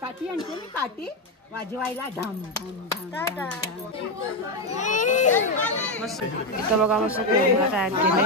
काठी आणते मी काठी वाजवायला धाम धाम धाम. इथं बघा मस्त कोंबडा तयार केले.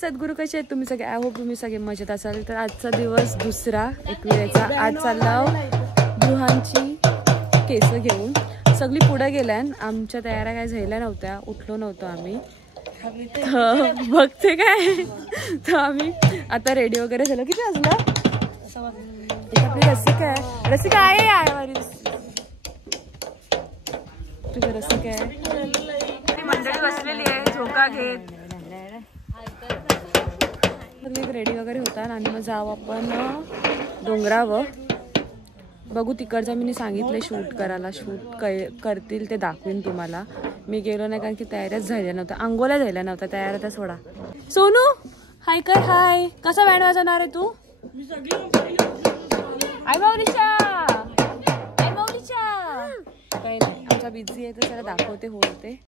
सद्गुरू कसे आहेत तुम्ही सगळे? आय होप तुम्ही सगळे मजेत असाल. तर आजचा दिवस दुसरा 21 आज चाललो गृहांची केस घेऊन. सगळी पुढे गेल्या. आमच्या तयाऱ्या काय झाल्या नव्हत्या, उठलो नव्हतो आम्ही. बघते काय तर आम्ही आता रेडी वगैरे झालं. किती वाजलं? आपली रसिका आहे. रसिका आहे आयवारी तुझं. रसिका आहे. मंडळी बसलेली आहे झोका घेत. रेडी वगैरे होतात आणि मग जाऊ आपण डोंगरावर. बघू तिकडचं मी सांगितलं शूट करायला. शूट करतील ते दाखवीन तुम्हाला. मी गेलो नाही कारण की तयाऱ्याच झाल्या नव्हत्या. अंघोळ्या झाल्या नव्हत्या. तयार त्या सोडा. सोनू हाय कर. हाय. कसा बँड वाजवणार आहे तू? आई माऊलीच्या आई माऊलीच्या काही नाही. आमचा बिझी आहे तर त्याला दाखवते होते.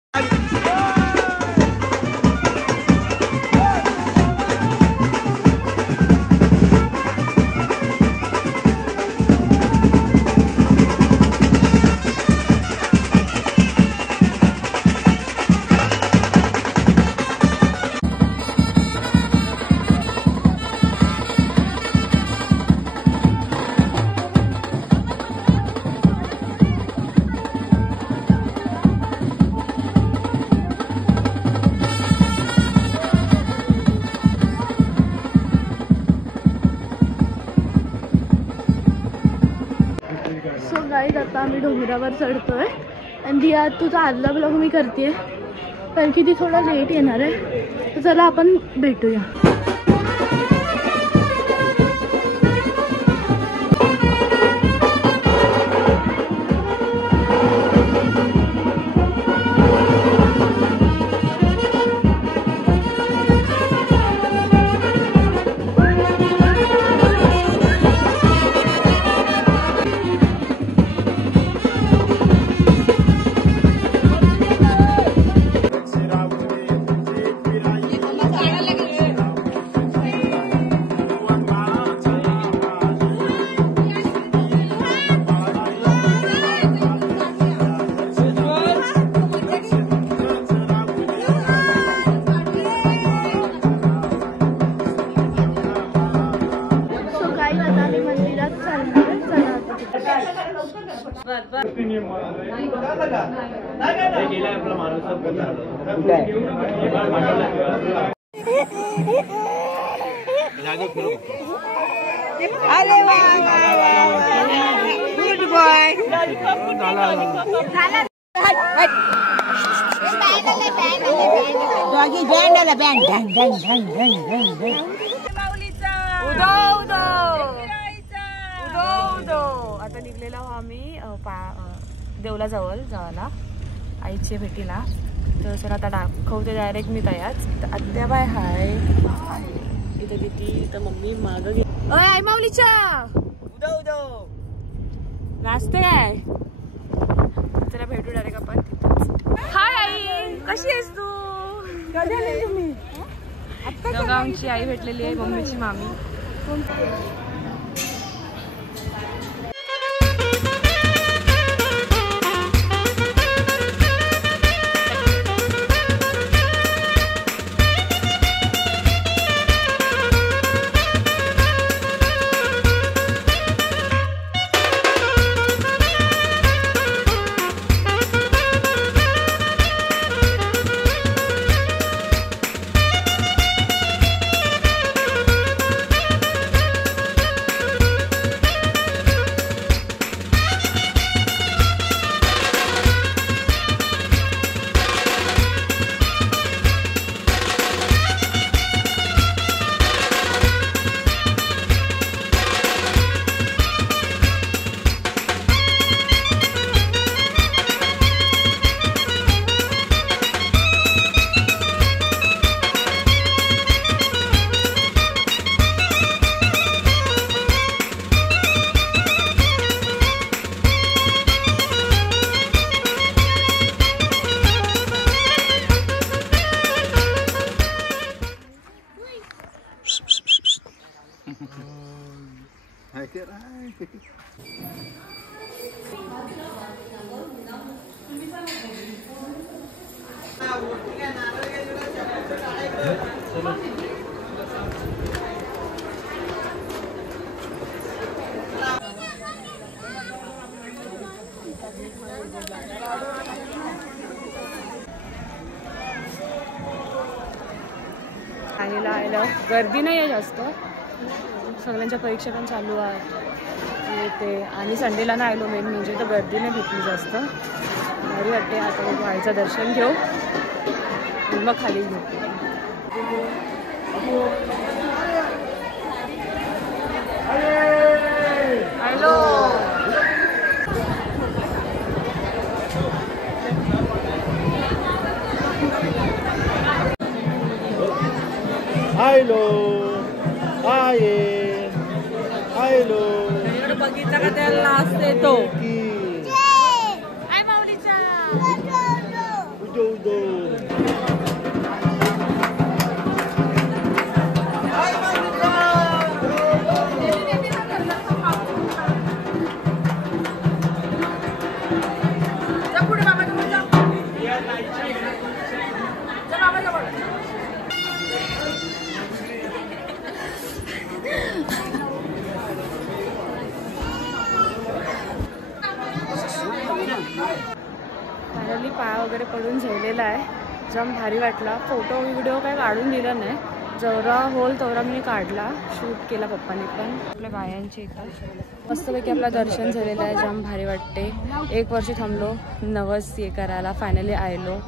आता आम्ही डोंगरावर चढतोय आणि ती आज तुझा आदला ब्लॉग मी करते कारण की ती थोडा लेट येणार आहे. तर चला आपण भेटूया. अरे वा गुड बॉय. डॉगी बँड आला. बँड ढंग ढंग ढंग ढंग ढंग ढंग. उदो उदो उदो उदो. आता निघलेला आहो आम्ही देवलाजवळ जावाला आईच्या भेटीला. तर सर आता दाखवते डायरेक्ट मी तयार. आत्या बाय हाय. इथं किती इथं मम्मी मागं घे. अय आई माऊलीच्या नाचते काय. चला भेटू डायरेक्ट आपण तिथंच. हाय आई, कशी आहेस तू? बघा आमची आई भेटलेली आहे, मम्मीची मामी. गर्दी नाही आहे जास्त, सगळ्यांच्या परीक्षा पण चालू आहे ते. आणि संडेला नाही आलो मेन म्हणजे, तर गर्दी नाही भेटली जास्त. भारी वाटते. आता बघू, आईचं दर्शन घेऊ आणि मग खाली घेऊ. हॅलो हॅलो हाय हॅलो बघितलं का त्याला लास्ट देतो. फायनली पाय वगैरे पडून झेललेला आहे. जम भारी वाटला. फोटो व्हिडिओ काय काढून दिलं नाही, जेवढा होल तेवढा मी काढला, शूट केला पप्पाने पण. आपल्या बायांची इथं मस्तपैकी आपलं दर्शन झालेलं आहे. जाम भारी वाटते. 1 वर्ष थांबलो नवस हे करायला, फायनली आलो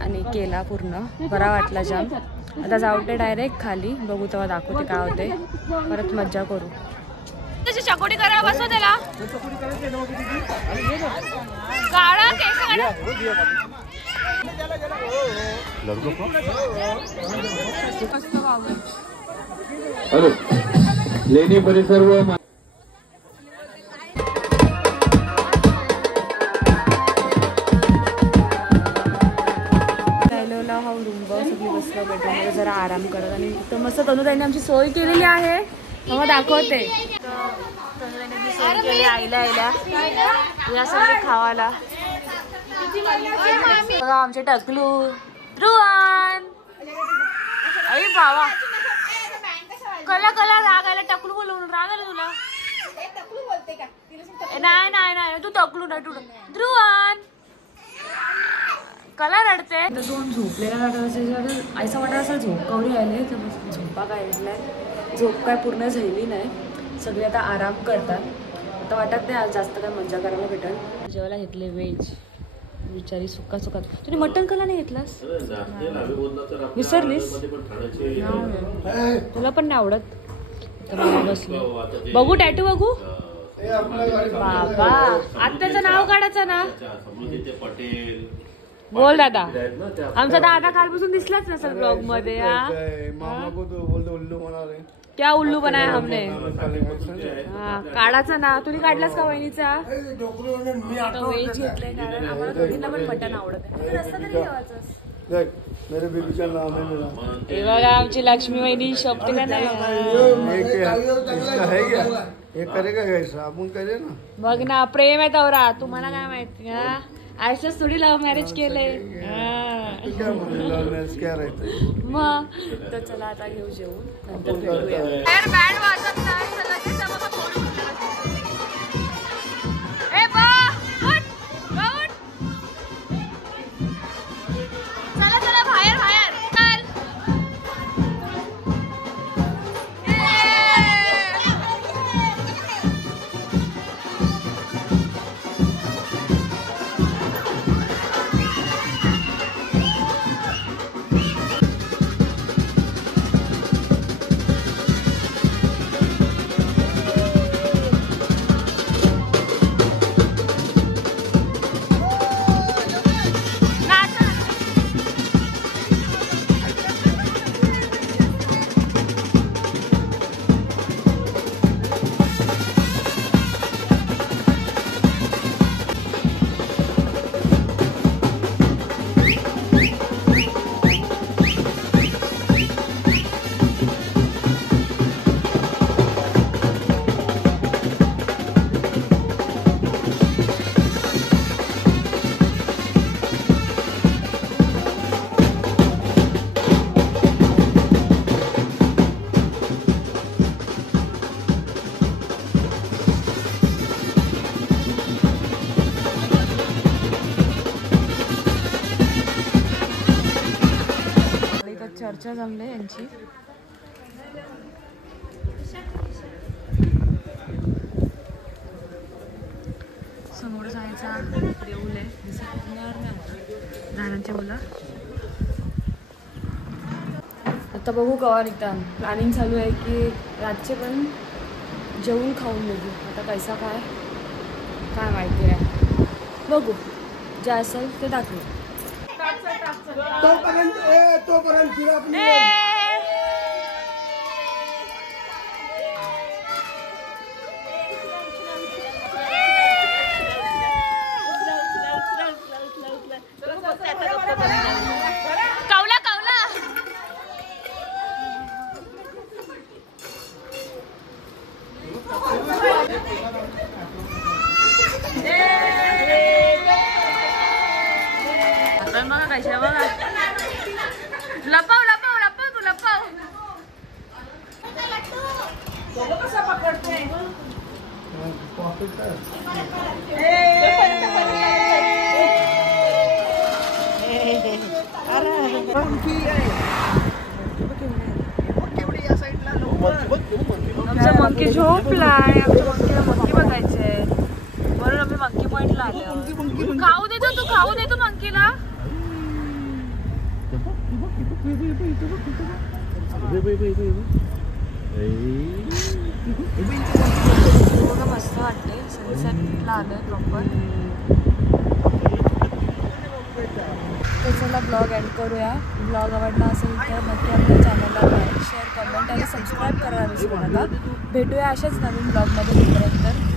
आणि केला पूर्ण. बरा वाटला जाम. आता जाऊते डायरेक्ट खाली, बघू तेव्हा दाखवते काय होते, परत मज्जा करू. त्याची चकोडी करा बसव त्याला. काढा केस काढा. हॅलो लेणी परिसर व हा रूम बघ, सगळी बसलं बेडरूममध्ये जरा आराम करत. आणि तर मस्त तनुताईने आमची सोय केलेली आहे, मग दाखवते. तनुताईने सोय केली आईला या सगळे खावाला. बघा आमचे टकलू रुवान. आई बाबा कला कला रागायला टकलू बोलवून राग आला तुला. नाही नाही नाही तू टकलू नाही, तू ध्रुवान कला रडते. दोन झोपलेला वाटत असेल, आईचा वाटत असेल झोपकावरी आले, तर मग झोपा काढलाय. झोप काय पूर्ण झाली नाही, सगळे आता आराम करतात. आता वाटत नाही आज जास्त काय मजा करायला भेटेल. जेवायला घेतले व्हेज, बिचारी सुका सुका. तुम्ही मटन कला नाही घेतलास, विसरलीस. तुला पण नाही आवडत. बसलो बघू टॅटू बघू. बाबा आत्याचं नाव काढायचं ना. बोल दादा. आमचा दादा कालपासून दिसलाच नसेल ब्लॉग मध्ये. मामा को तो बोलते उल्लू बना रहे. क्या उल्लू बनाया हमने. हा काढाचं ना. तुम्ही काढलास का वहिनीचा. व्हेज घेतलंय कारण आम्हाला दोघींना पण मटण आवडत आहे. रस्ता तरी जेवायचं. देख मेरे बेबी का नाम है मेरा. हे बघा आमची लक्ष्मी वहिनी शोभते का नाही. इसका है क्या ये करेगा कैसा आपण करे ना. बघ ना प्रेम आहे तवरा. तुम्हाला काय माहिती. हा आयुष्यात थोडी लव्ह मॅरेज केलंय. क्या लव मॅरेज क्या रहते मग तर चला आता घेऊ जेवून नंतर भेटूया. बँड वाजत नाही. चला ते बघा फोन ए बा उठ उठ. चला चला बाहेर बाहेर चल. चर्चा जमले यांची. समोर जायचा देऊल आहे. झाडांच्या मुलं आता बघू कवा निघता. प्लॅनिंग चालू आहे की रातचे पण जेवून खाऊन निघू. आता कैसा काय काय माहिती आहे. बघू जे असेल ते दाखवू. तोपर्यंत फिर अपनी कावला कावला. बघा कशा बघा. लपव लपव लपव तू लपव. कसा पकडते. आमचा मंकी झोपलाय. आमच्या मंकीला मंकी बघायचंय म्हणून आम्ही मंकी पॉइंटला आलो. खाऊ देतो तू खाऊ देतो मंकीला. मस्त वाटते. सनसेटला आलोय प्रॉपर. तर चला ब्लॉग एंड करूया. ब्लॉग आवडला असेल तर नक्की आपल्या चॅनलला लाईक शेअर कमेंट आणि सबस्क्राईब करायला विसरू नका. भेटूया अशाच नवीन ब्लॉगमध्ये. तोपर्यंत